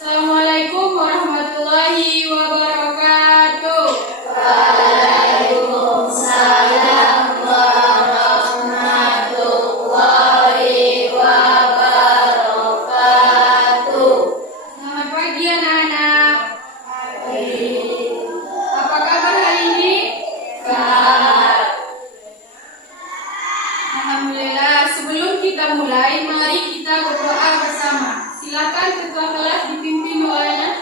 Assalamualaikum warahmatullahi wabarakatuh. Waalaikumsalam warahmatullahi wabarakatuh. Selamat pagi anak-anak. Apa kabar hari ini? Alhamdulillah. Sebelum kita mulai, mari kita berdoa bersama. Silakan ketua kelas dipimpin doanya.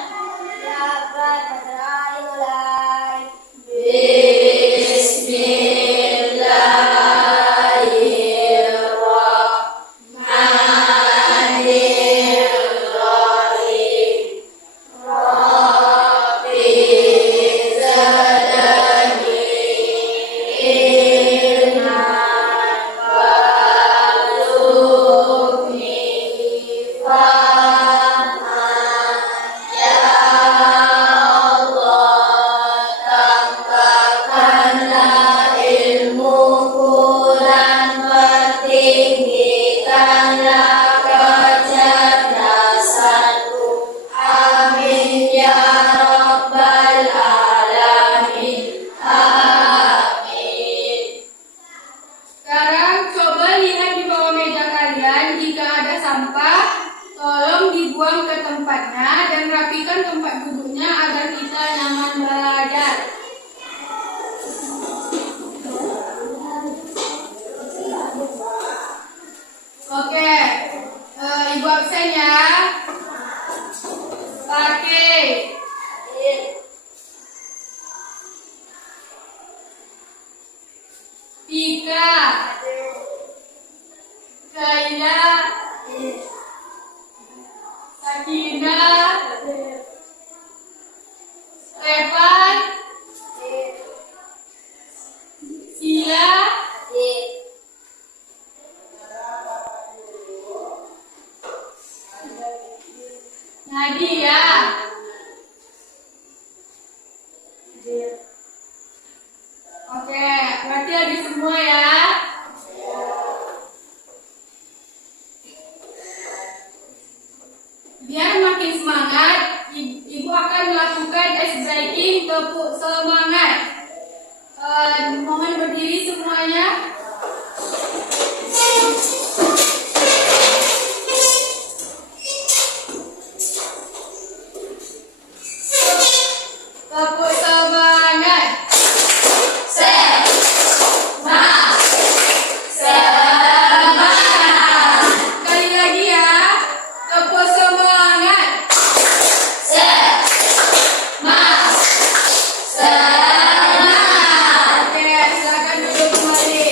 Sekarang coba lihat di bawah meja kalian, jika ada sampah, tolong dibuang ke tempatnya dan rapikan tempat duduknya agar kita nyaman belajar. Oke, Ibu absen ya. Pakai. Pika. Kaila. Sakina. Stefan. Sila. Nadia. Oke, berarti ada semua ya. Biar makin semangat, Ibu akan melakukan ice breaking tepuk semangat. Mohon berdiri semuanya. Tepuk semangat. Sekali lagi ya. Tepuk semangat. Oke, silakan duduk kembali.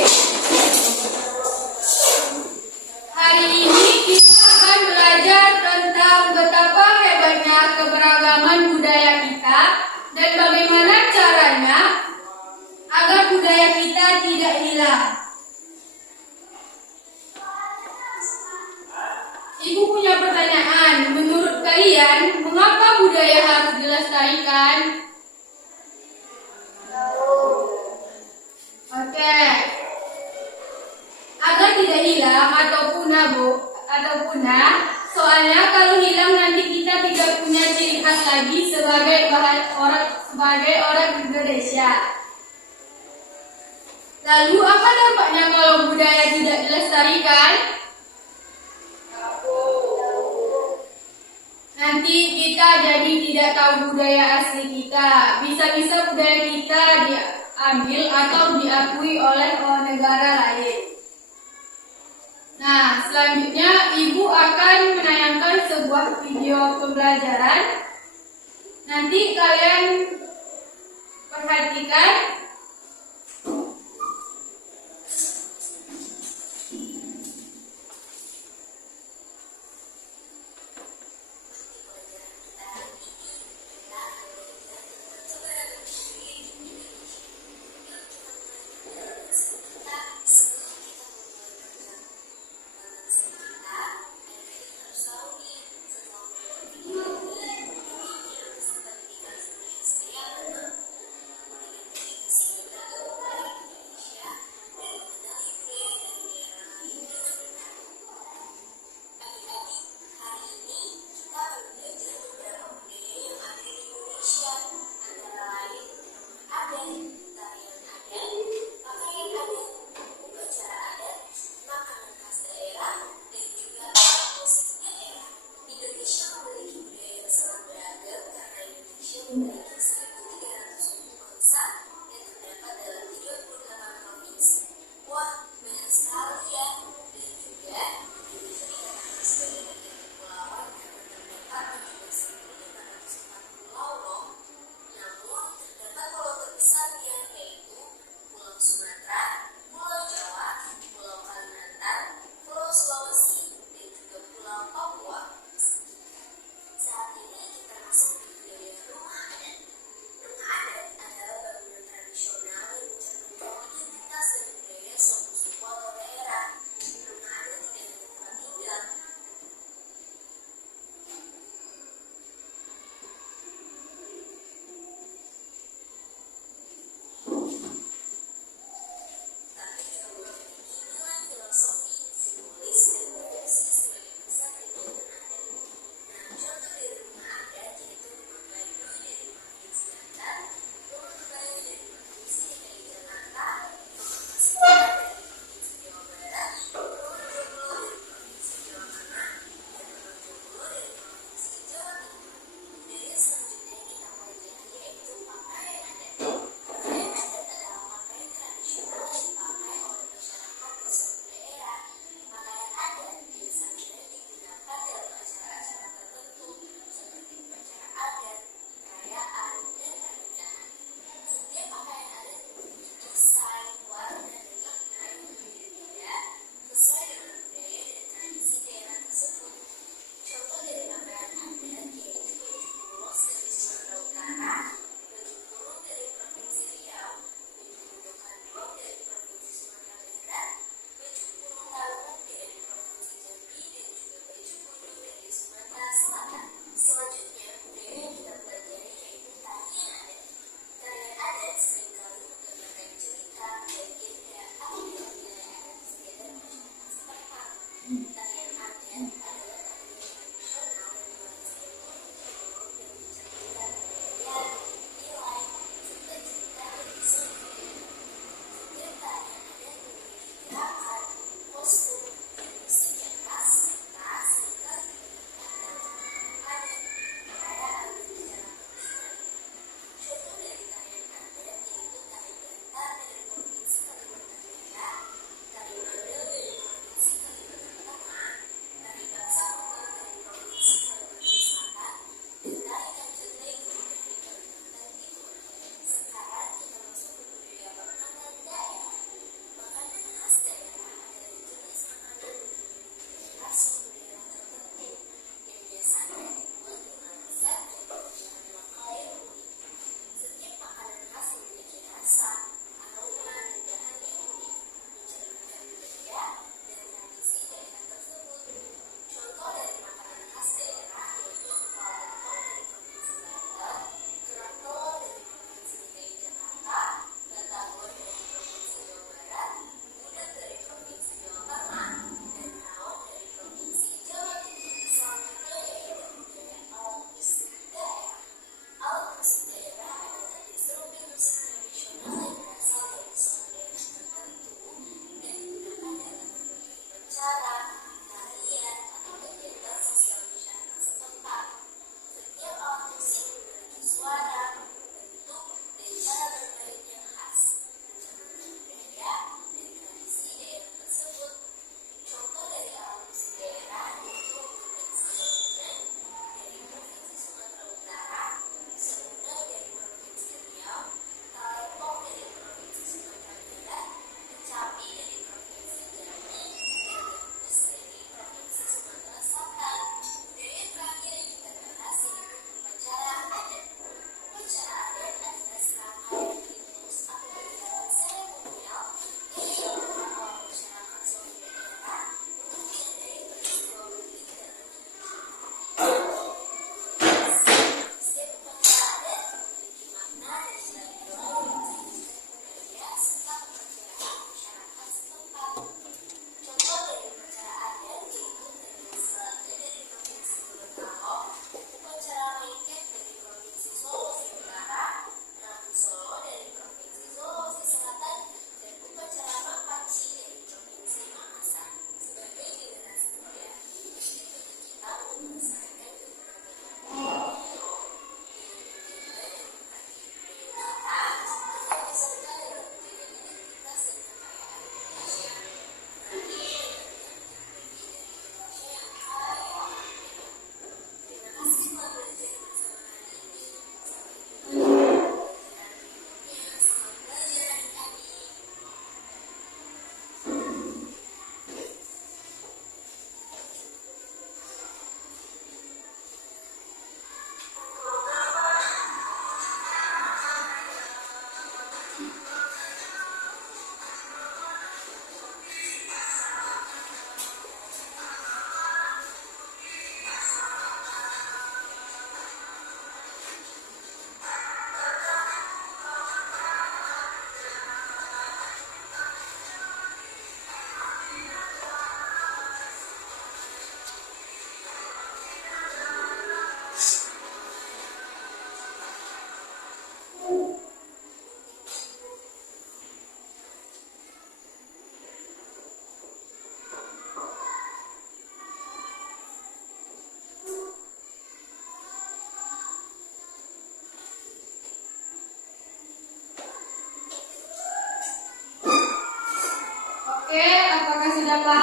Hari ini kita akan belajar tentang betapa hebatnya keberagaman budaya kita dan bagaimana caranya agar budaya kita tidak hilang. Ibu punya pertanyaan. Menurut kalian, mengapa budaya harus dilestarikan? Oke. Agar tidak hilang atau punah, soalnya kalau hilang nanti kita tidak punya ciri khas lagi sebagai orang Indonesia. Lalu apa dampaknya kalau budaya tidak dilestarikan? Nanti kita jadi tidak tahu budaya asli kita. Bisa-bisa budaya kita diambil atau diakui oleh negara lain. Nah, selanjutnya Ibu akan menayangkan sebuah video pembelajaran. Nanti kalian perhatikan. memiliki 1.300 suku bangsa dan terdapat dalam 38 provinsi. Wah, banyak sekali ya. Dan juga Indonesia dikatakan sebagai negara kepulauan karena terdapat 17.504 pulau loh. Namun, terdapat pulau terbesarnya yaitu Pulau Sumatera, Pulau Jawa, Pulau Kalimantan, Pulau Sulawesi, dan juga Pulau Papua. Saat ini kita masuk ke budaya rumah adat.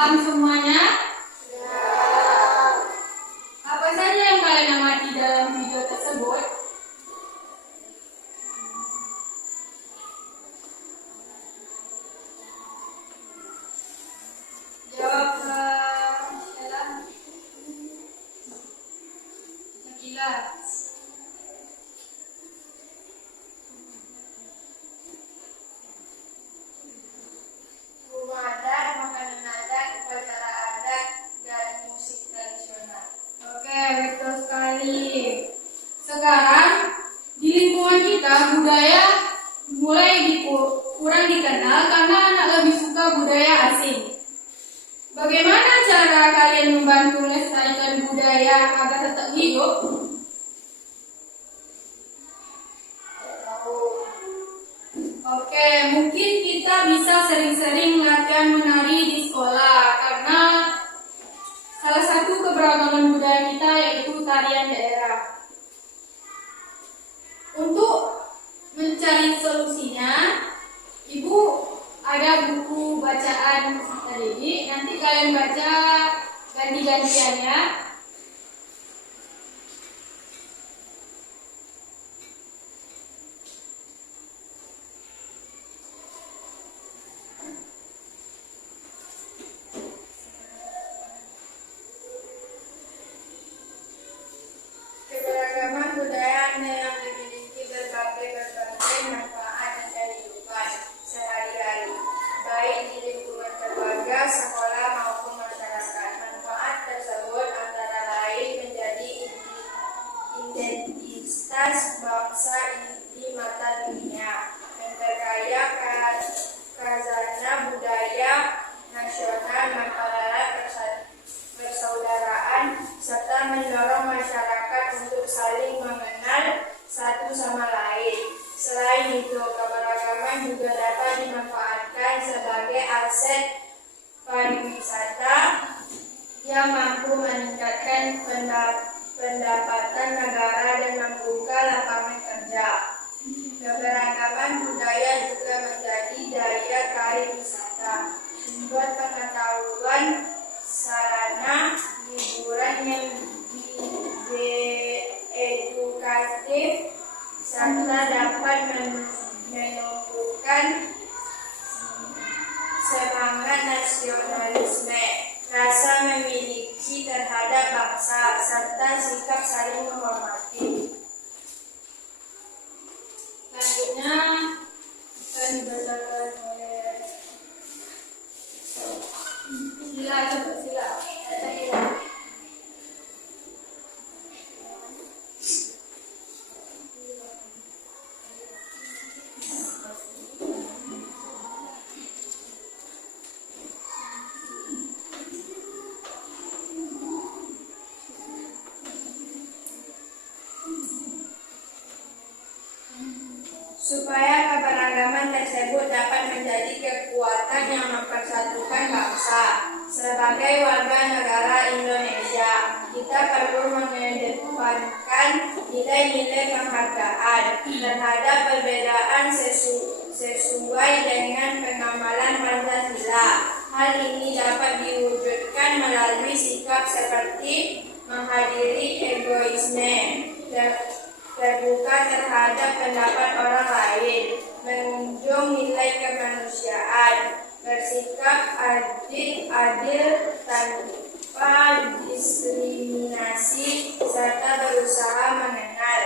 Paham semuanya? Apa saja yang kalian amati dalam video tersebut? Jawab Sheila. Nakila. Rumah adat, makanan adat, upacara adat, dan musik tradisional. Oke, betul sekali. Sekarang di lingkungan kita budaya mulai kurang dikenal karena anak lebih suka budaya asing. Bagaimana cara kalian membantu melestarikan budaya agar tetap hidup? Oke, mungkin kita bisa sering-sering latihan menari di sekolah karena salah satu keberagaman budaya kita yaitu tarian daerah. Untuk mencari solusinya, Ibu ada buku bacaan tadi. Nanti kalian baca ganti-gantian ya. Keberagaman budaya yang dimiliki berbagai manfaat dan kehidupan sehari-hari, baik di lingkungan keluarga, sekolah maupun masyarakat. Manfaat tersebut antara lain menjadi identitas bangsa di mata dunia, memperkaya khazanah budaya nasional, mempererat persaudaraan, serta mendorong masyarakat untuk saling mengenal satu sama lain. Selain itu, keberagaman juga dapat dimanfaatkan sebagai aset pariwisata yang mampu meningkatkan pendapatan negara dan membuka lapangan kerja. Keberagaman budaya juga menjadi daya tarik wisata, sumber pengetahuan, sarana hiburan yang edukatif, serta dapat menumbuhkan semangat nasionalisme, rasa memiliki terhadap bangsa, serta sikap saling menghormati. Selanjutnya akan dibacakan oleh Sila. Coba Sila. Baca Sila. Supaya keberagaman tersebut dapat menjadi kekuatan yang mempersatukan bangsa. Sebagai warga negara Indonesia, kita perlu mengedepankan nilai-nilai penghargaan terhadap perbedaan sesuai dengan pengamalan Pancasila. Hal ini dapat diwujudkan melalui sikap seperti menghadiri egoisme, terbuka terhadap pendapat orang lain, menjunjung nilai kemanusiaan, bersikap adil tanpa diskriminasi, serta berusaha mengenal.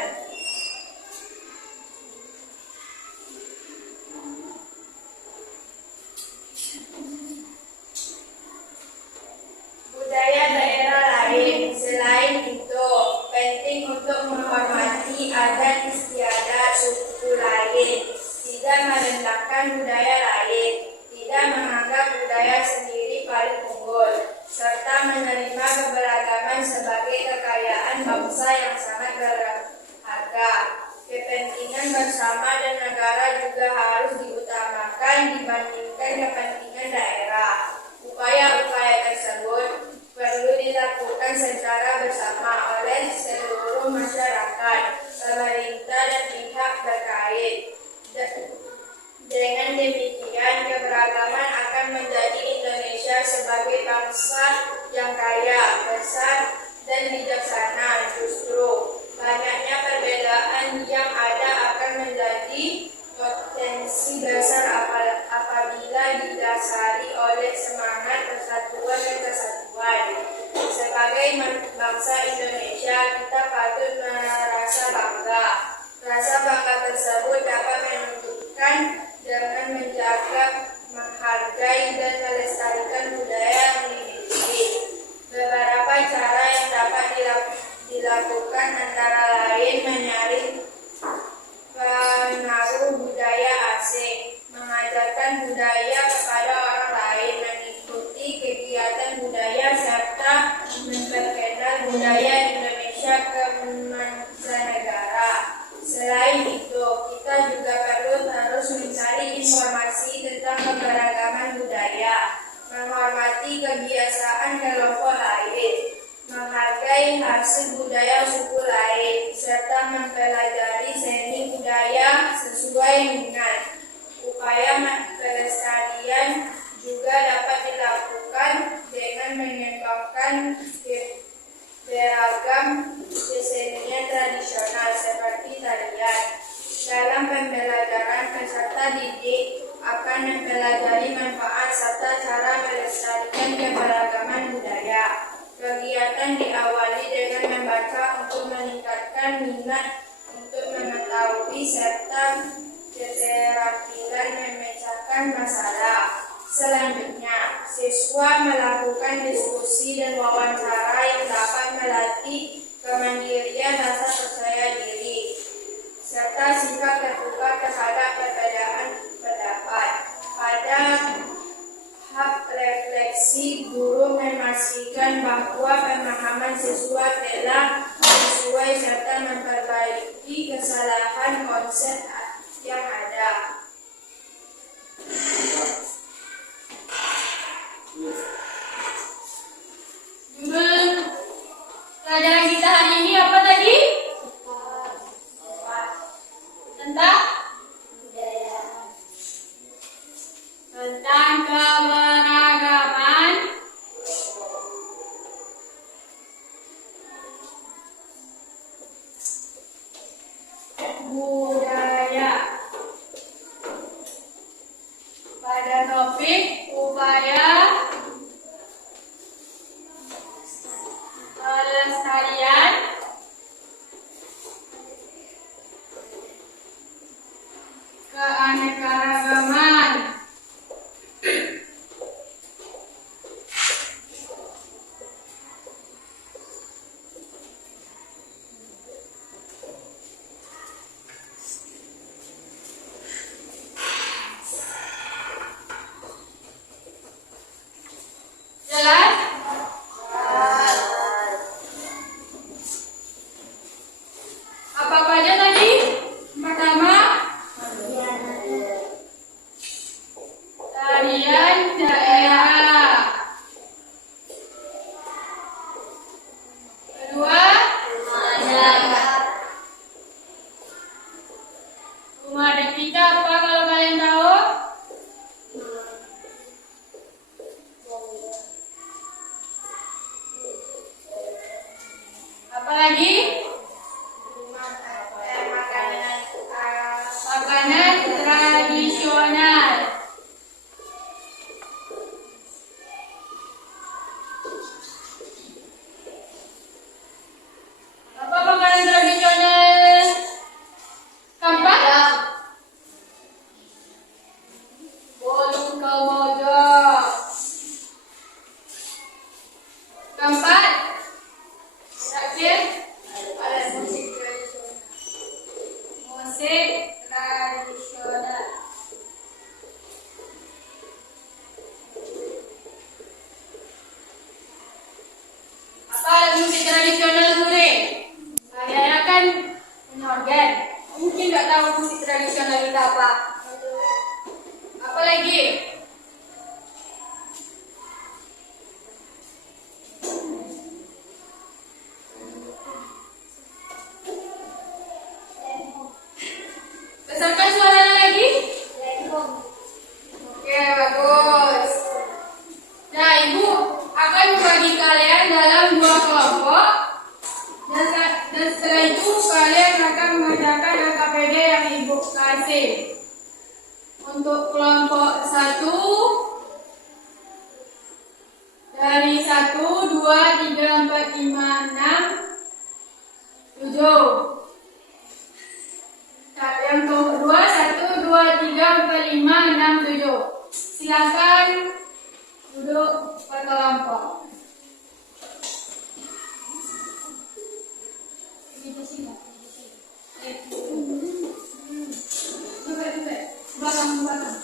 Budaya daerah lain. Selain itu, penting untuk menghormati adat istiadat suku lain, tidak merendahkan budaya lain, tidak menganggap budaya sendiri paling unggul, serta menerima keberagaman sebagai kekayaan bangsa yang sangat berharga. Kepentingan bersama dan negara juga harus diutamakan dibandingkan kepentingan daerah. Upaya-upaya tersebut perlu dilakukan secara bersama oleh seluruh masyarakat, pemerintah, dan pihak terkait. Dengan demikian, keberagaman akan menjadi Indonesia Indonesia sebagai bangsa yang kaya, besar, dan bijaksana. Justru banyaknya perbedaan yang ada akan menjadi potensi besar apabila didasari oleh semangat persatuan dan kesatuan. Sebagai bangsa Indonesia, kita patut merasa bangga. Rasa bangga tersebut dapat menunjukkan dengan menjaga, menghargai, dan melestarikan budaya yang dimiliki. Beberapa cara yang dapat dilakukan antara lain menyaring pengaruh budaya asing, mengajarkan budaya kepada orang lain, mengikuti kegiatan budaya, serta memperkenal budaya Indonesia ke mancanegara. Selain itu, kita juga perlu terus mencari informasi tentang keberagaman budaya, menghormati kebiasaan kelompok lain, menghargai hasil budaya suku lain, serta mempelajari seni budaya sesuai minat. Upaya pelestarian juga dapat dilakukan dengan mengembangkan beragam kesenian tradisional seperti tarian. Dalam pembelajaran, peserta didik akan mempelajari manfaat serta cara melestarikan keberagaman budaya. Kegiatan diawali dengan membaca untuk meningkatkan minat untuk mengetahui serta keterampilan memecahkan masalah. Selanjutnya, siswa melakukan diskusi dan wawancara yang dapat melatih kemandirian, rasa percaya diri, serta sikap terbuka terhadap perbedaan pendapat. Pada tahap refleksi, guru memastikan bahwa pemahaman siswa telah sesuai serta memperbaiki kesalahan konsep yang ada. Judul pelajaran kita hari ini apa tadi? Tentang keberagaman budaya. Pada topik upaya pelestarian keanekaragaman. Jelas? Apa aja tadi? Pertama, tarian daerah. Kedua, rumah adat kita apa kalau kalian tahu? Apa lagi? Makanan tradisional. Apa makanan tradisional Kampak? Bolong Kamboja. Keempat, terakhir, musik tradisional. Apa musik tradisional Suri? Saya kan punya organ. Mungkin nggak tahu musik tradisional itu apa. Apa lagi? Besarkan suaranya lagi. Oke, bagus. Dan kalian akan mengerjakan LKPD yang Ibu kasih. Untuk kelompok 1 dari 1, 2, 3, 4, 5, 6, 7. Yang kedua 1, 2, 3, 4, 5, 6, 7. Silakan duduk berkelompok. Belakang.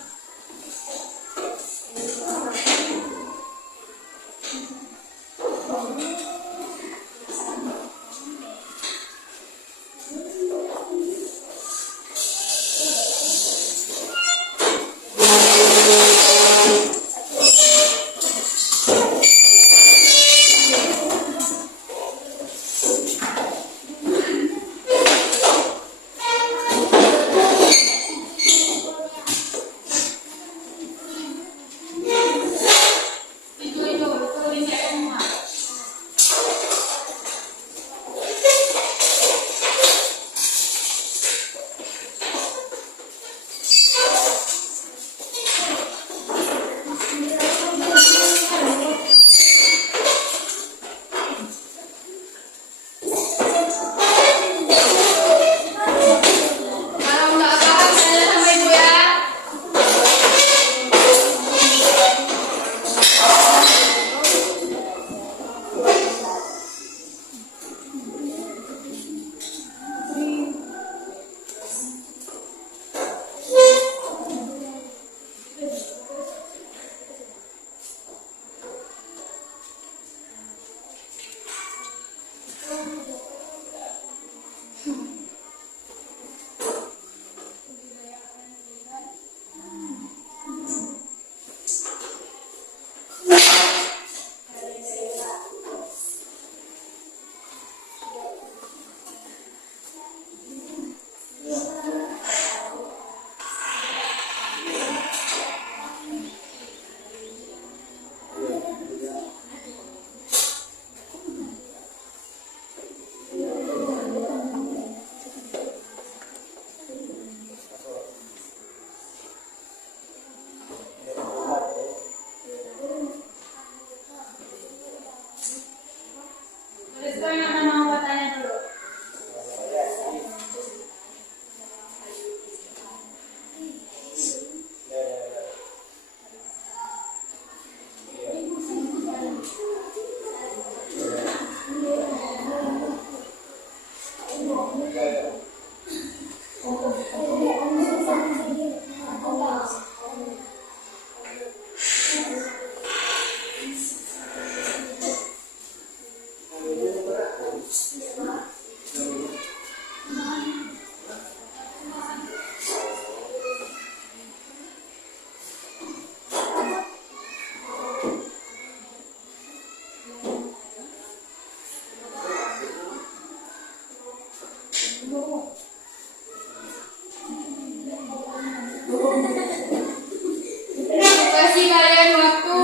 Kasih kalian waktu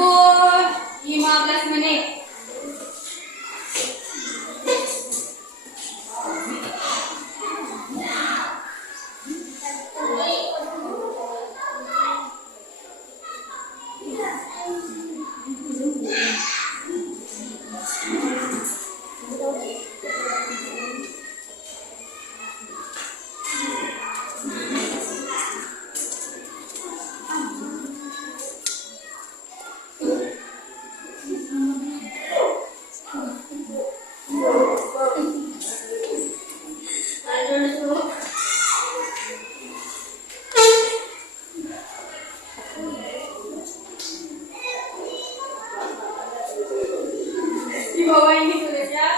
15 menit. Di bawah ini tulis ya.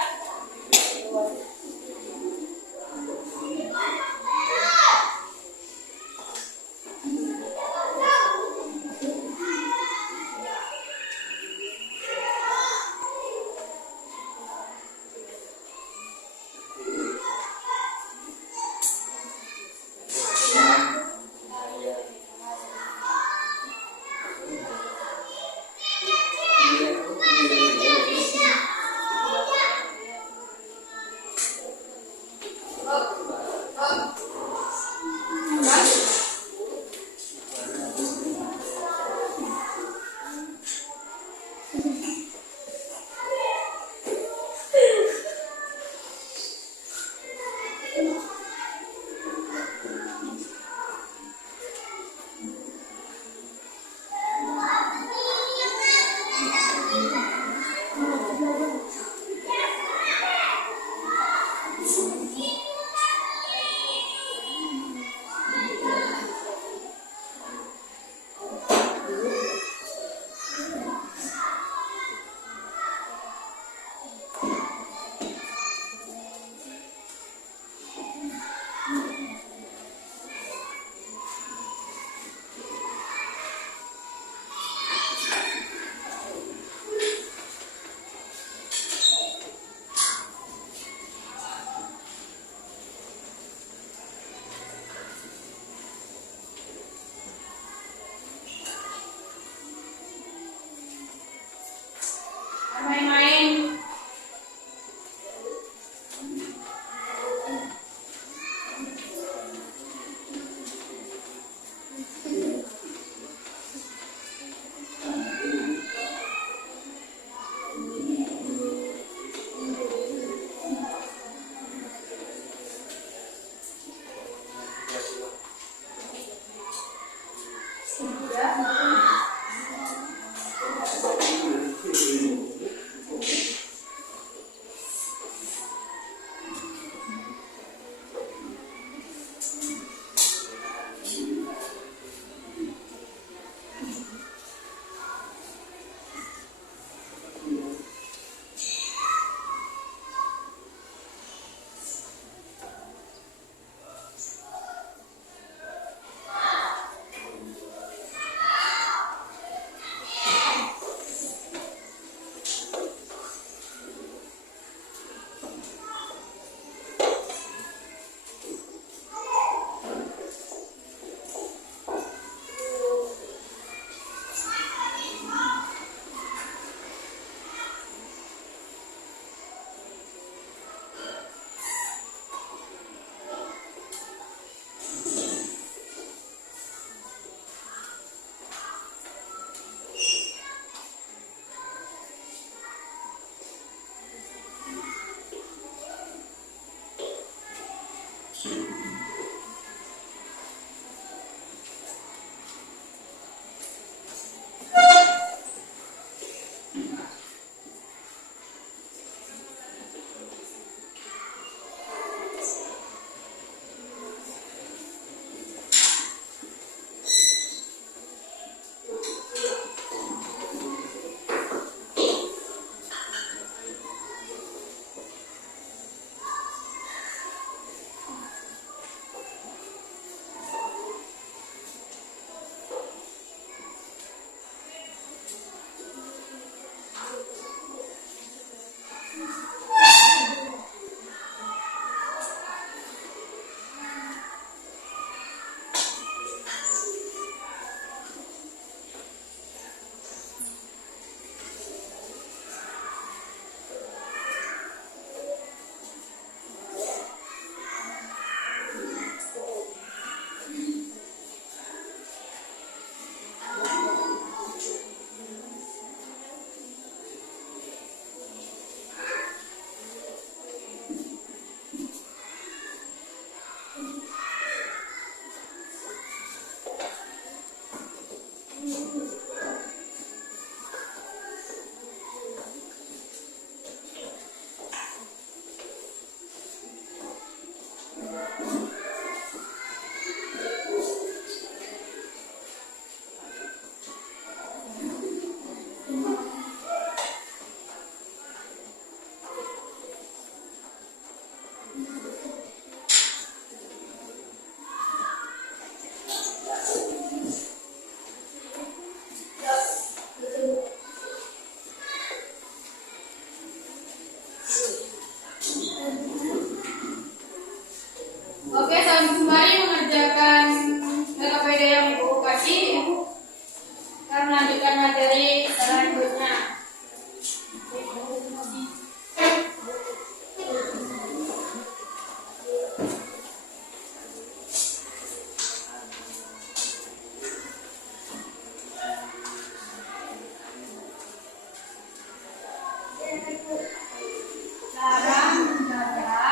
Main-main. Oke, saya kembali mengerjakan LKPD yang Ibu kasih. Ibu akan melanjutkan materi selanjutnya. Cara menjaga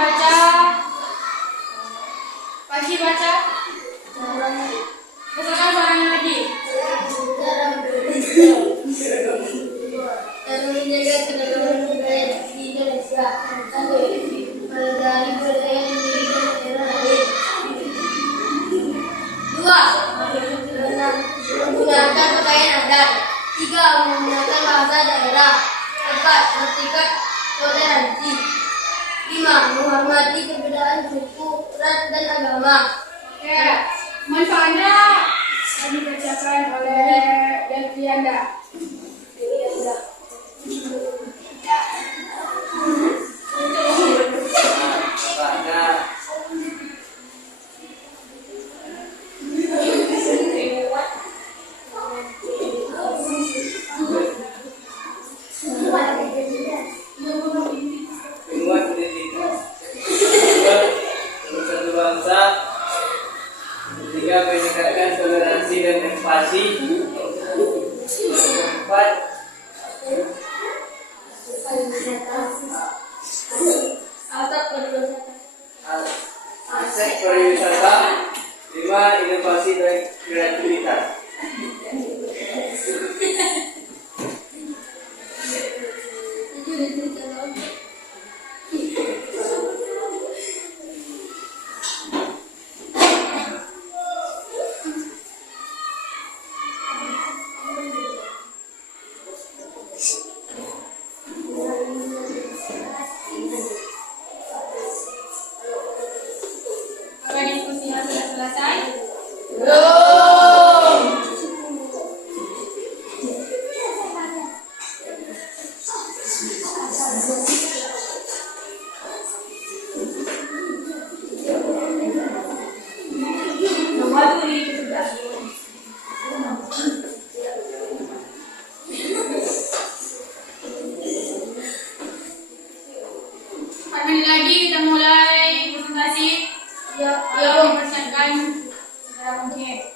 baca. Pagi baca. Katakan barangnya lagi. Dan menjaga kedaulatan budaya di Indonesia. Satu, mempelajari budaya yang dimiliki negara lain. Dua, menggunakan pakaian adat. Tiga, menggunakan bahasa daerah. Empat, bersikap toleransi. Lima, menghormati perbedaan suku, ras, dan agama. Oke, manfaatnya yang dibacakan oleh Delvianda. Ketiga, meningkatkan toleransi dan empati. Keempat, aspek pariwisata. Lima, inovasi dan kreativitas. Apakah diskusinya sudah selesai? Hari lagi kita mulai presentasi. Yang mempersiapkan segera mungkin.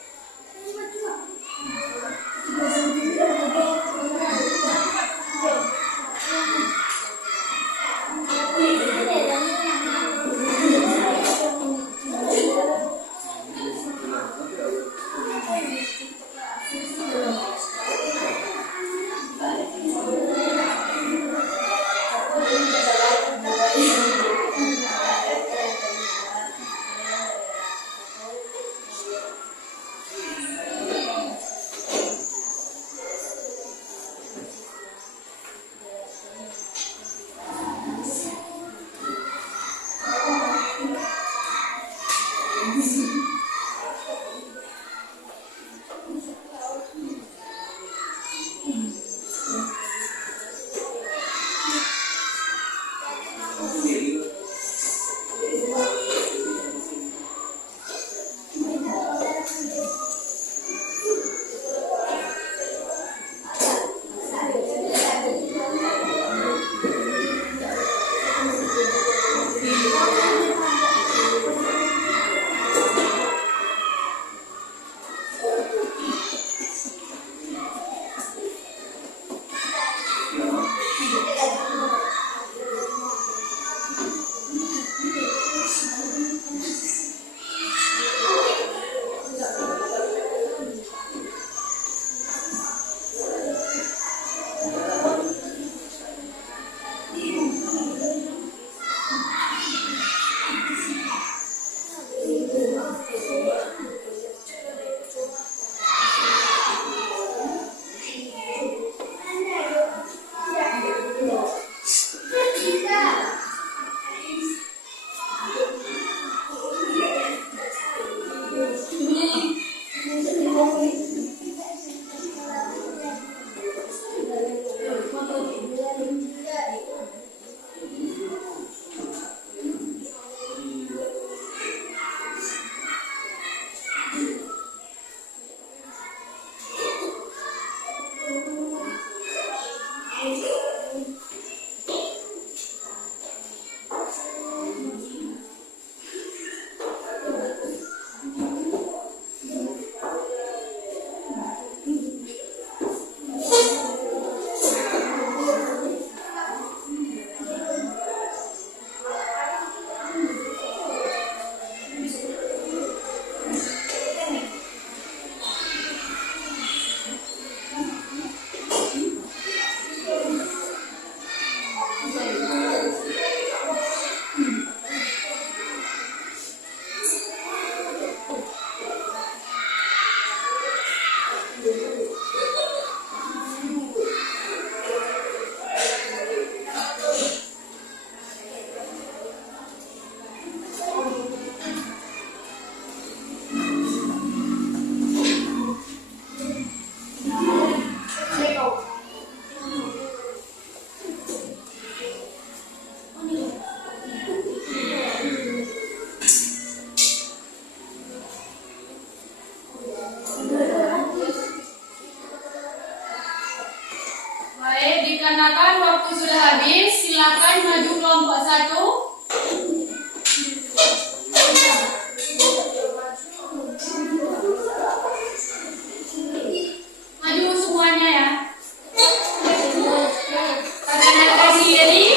Baik, dikarenakan waktu sudah habis, silakan maju kelompok 1. Maju semuanya ya. Perkenalkan diri.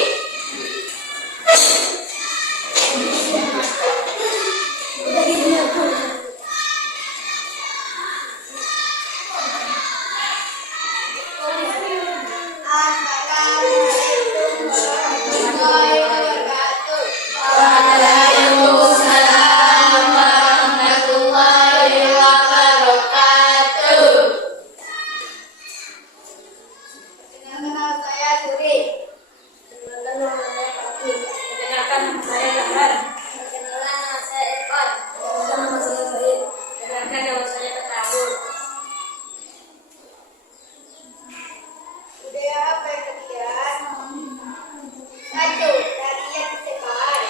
Assalamualaikum warahmatullahi wabarakatuh. Waalaikumsalam warahmatullahi wabarakatuh. Nama saya Suri. Perkenalkan nama saya Rahman. Perkenalkan nama saya Irfan. Perkenalkan nama saya Said. Perkenalkan nama saya Petahur. Budaya apa yang kalian? 1. Tarian sebar.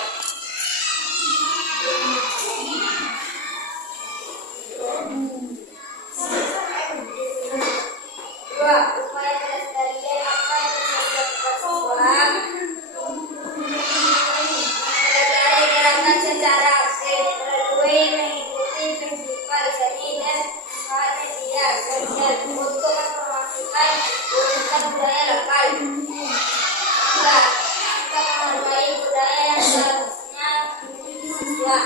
2. Upaya pelestarian apa yang dilakukan siswa? Pelajari gerakan secara aktif melalui mengikuti festival seni dan manfaat media sosial untuk mempromosikan warisan budaya lokal. 2. Kita menghargai budaya yang seharusnya dimiliki siswa.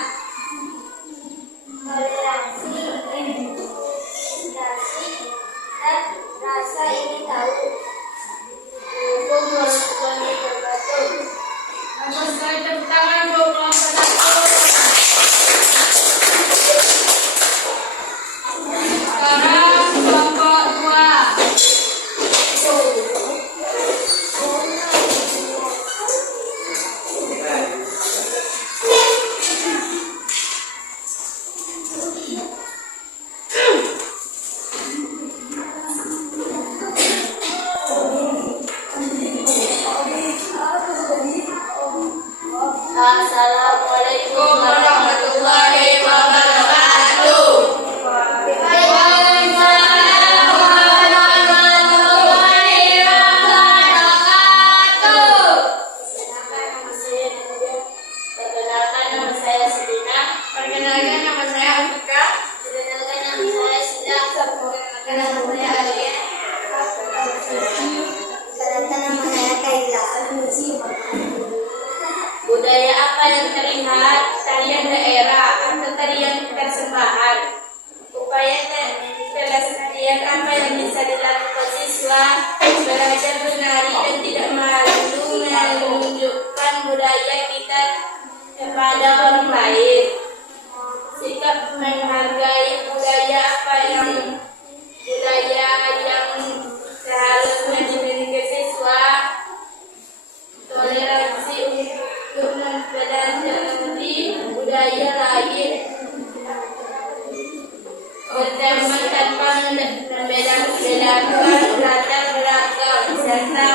Toleransi, integrasi, dan rasa ingin tahu. Assalamualaikum warahmatullahi wabarakatuh. Bagus sekali, tepuk tangan untuk kelompok 1. Sekarang kelompok 2. Assalamualaikum warahmatullahi wabarakatuh. Waalaikumsalam warahmatullahi wabarakatuh. Perkenalkan nama saya Selina. Perkenalkan nama saya Afika. Perkenalkan nama saya Sida. Perkenalkan nama saya Alia. Perkenalkan nama saya Kaila. Budaya apa yang terlihat? Tarian daerah atau tarian persembahan. Upaya pelestarian apa yang bisa dilakukan siswa? Belajar menari dan tidak malu menunjukkan budaya kita kepada orang lain. Sikap menghargai budaya apa yang seharusnya dimiliki siswa. Toleransi untuk mempelajari budaya lain. Berteman tanpa membedakan latar belakang serta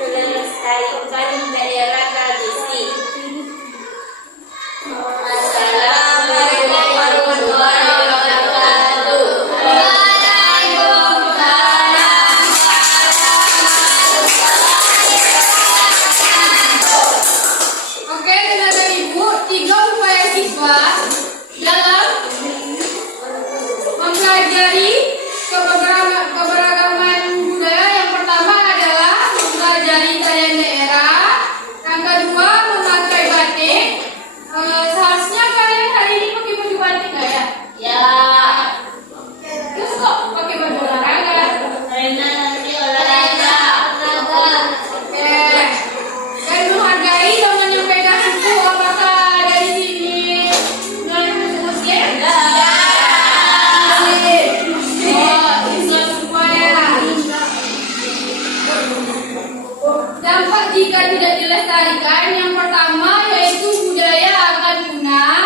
melestarikan daerah tradisi. Assalamualaikum warahmatullahi wabarakatuh. Oke, dengarkan Ibu, 3 upaya siswa dalam mempelajari keberagaman budaya. Yang pertama adalah mempelajari tarian daerah. Yang kedua, memakai batik. Seharusnya kalian hari ini pakai baju batik nggak ya? Ya, Terus kok pakai baju olahraga? karena nanti olahraga. Oke. Dan menghargai dengan yang pegang buku. Apakah dari sini mulai muslim? Ya. Islam semua ya. Dampak jika tidak dilestarikan, yang pertama yaitu budaya akan punah.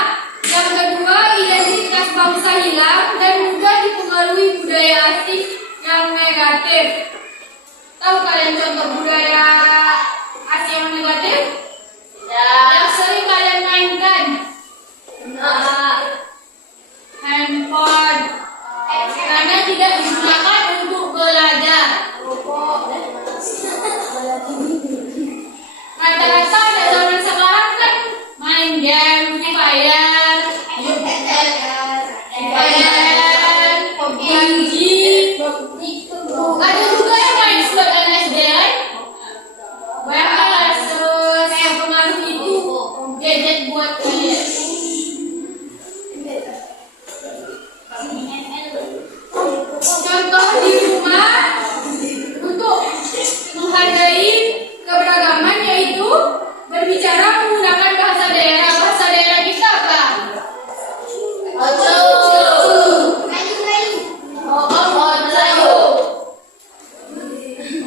Yang kedua, identitas bangsa hilang dan mudah dipengaruhi budaya asing yang negatif. Tahu kalian contoh budaya asing yang negatif? Ya. Yang sering kalian mainkan? Handphone. Karena tidak digunakan untuk belajar.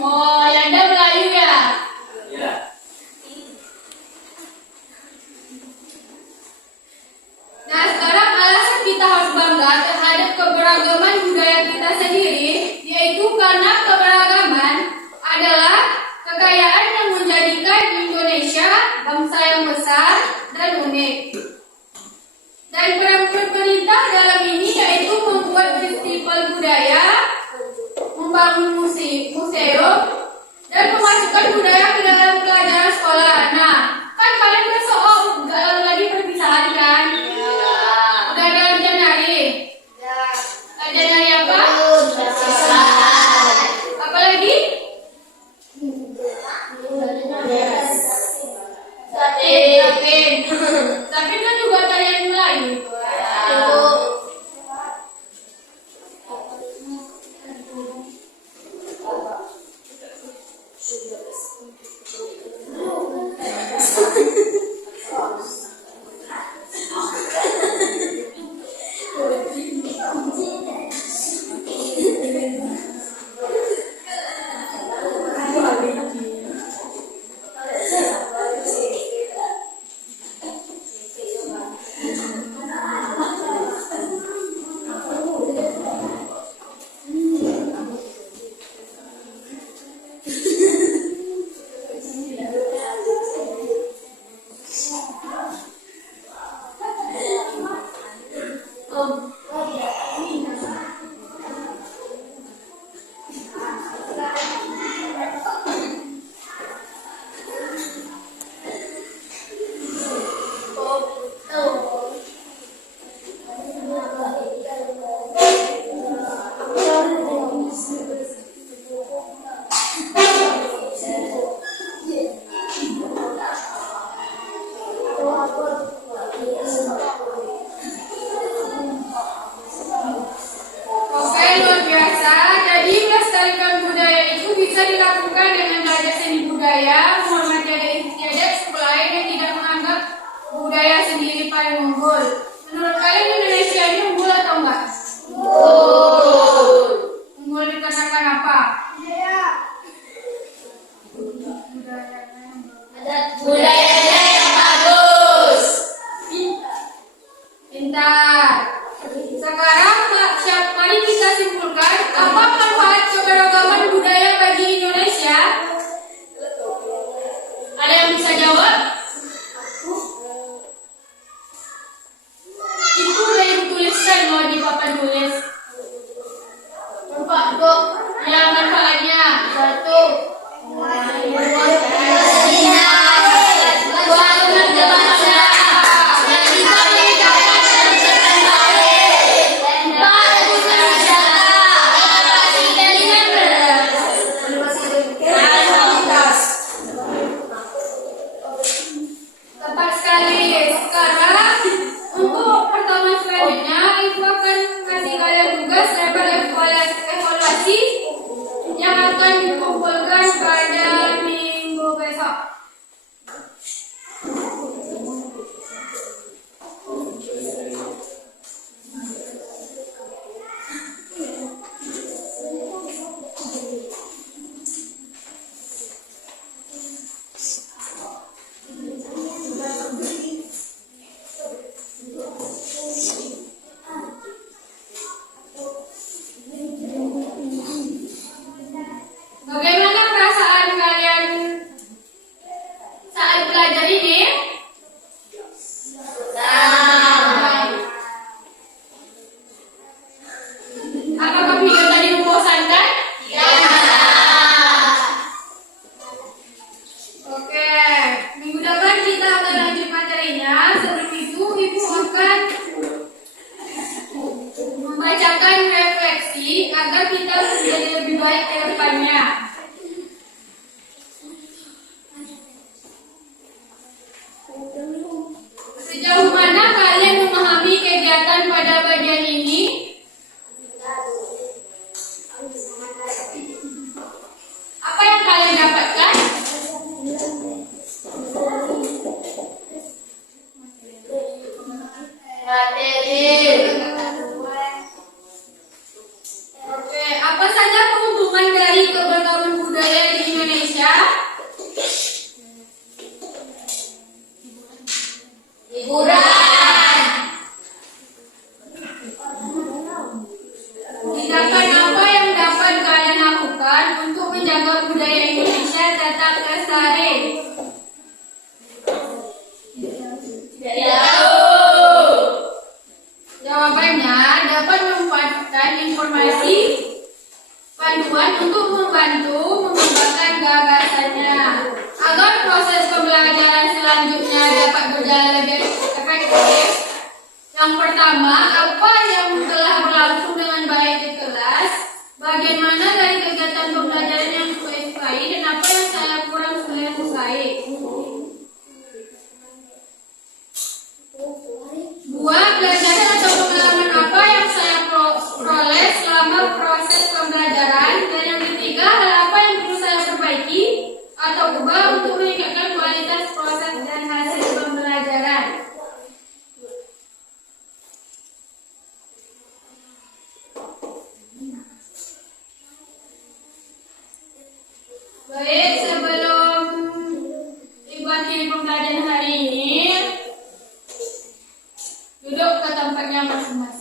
Oh, Yanda Melayu ya? Ya. Nah, sekarang alasan kita harus bangga terhadap keberagaman budaya kita sendiri, yaitu karena keberagaman adalah kekayaan yang menjadikan Indonesia bangsa yang besar dan unik. Dan peran pemerintah dalam ini yaitu membuat festival budaya, membangun museum, dan memasukkan budaya ke dalam pelajaran sekolah. Nah, kan kalian besok nggak lama lagi perpisahan kan? Udah dalam Januari. Januari apa? Apa lagi? Sapin. Sapin kan juga tarian Melayu. Oke, luar biasa. Jadi melestarikan budaya itu bisa dilakukan dengan belajar seni budaya, menghormati adat istiadat suku lain yang tidak menganggap budaya sendiri paling unggul. Menurut kalian Indonesia ini unggul atau enggak? Unggul dikarenakan apa? Budayanya yang bagus. Pintar. Sekarang mari kita simpulkan apa manfaat keberagaman budaya bagi Indonesia? Ada yang bisa jawab? untuk menjaga budaya Indonesia tetap lestari? Jawabannya dapat memanfaatkan informasi panduan untuk membantu mengembangkan gagasannya agar proses pembelajaran selanjutnya dapat berjalan lebih efektif. Yang pertama, apa yang telah berlangsung dengan baik di kelas? Bagaimana dari kegiatan pembelajaran yang sesuai dan apa yang saya kurang selesai? Dua, pelajaran atau pengalaman apa yang saya peroleh selama proses pembelajaran? Dan yang ketiga, hal apa yang perlu saya perbaiki atau ubah untuk meningkatkan kualitas proses dan hasil pembelajaran? Baik, sebelum akhiri pembelajaran hari ini, duduk ke tempatnya masing-masing.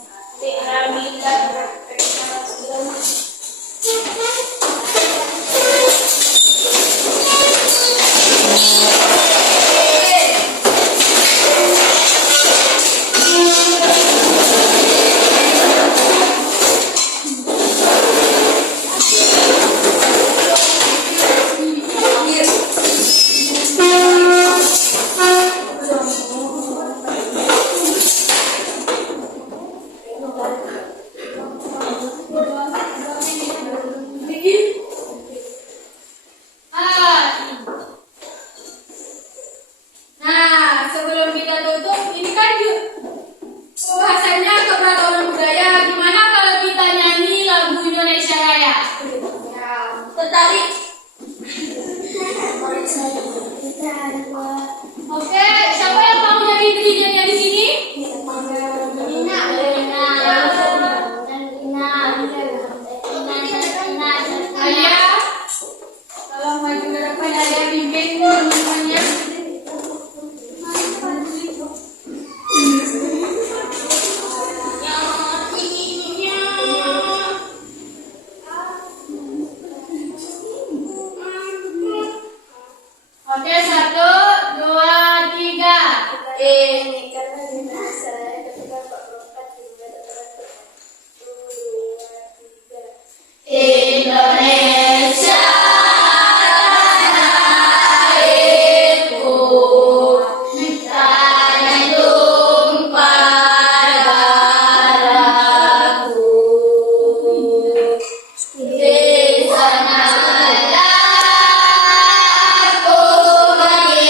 Nah, sebelum kita tutup, ini kan pembahasannya keberagaman budaya. Gimana kalau kita nyanyi lagu Indonesia Raya? Tertarik? Oke, siapa yang mau jadi dirinya di sini? Alia, tolong maju ke depan. Alia bimbing teman-temannya. Oke, 1, 2, 3. Ini karena di saya ketika Pak Rokat juga terdapat 1, 2, 3. Indonesia airku, tanah tumpah darahku, di sanalah aku berdiri.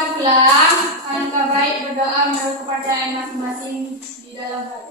kita pulang, alangkah baik berdoa menurut kepercayaan masing-masing di dalam hati.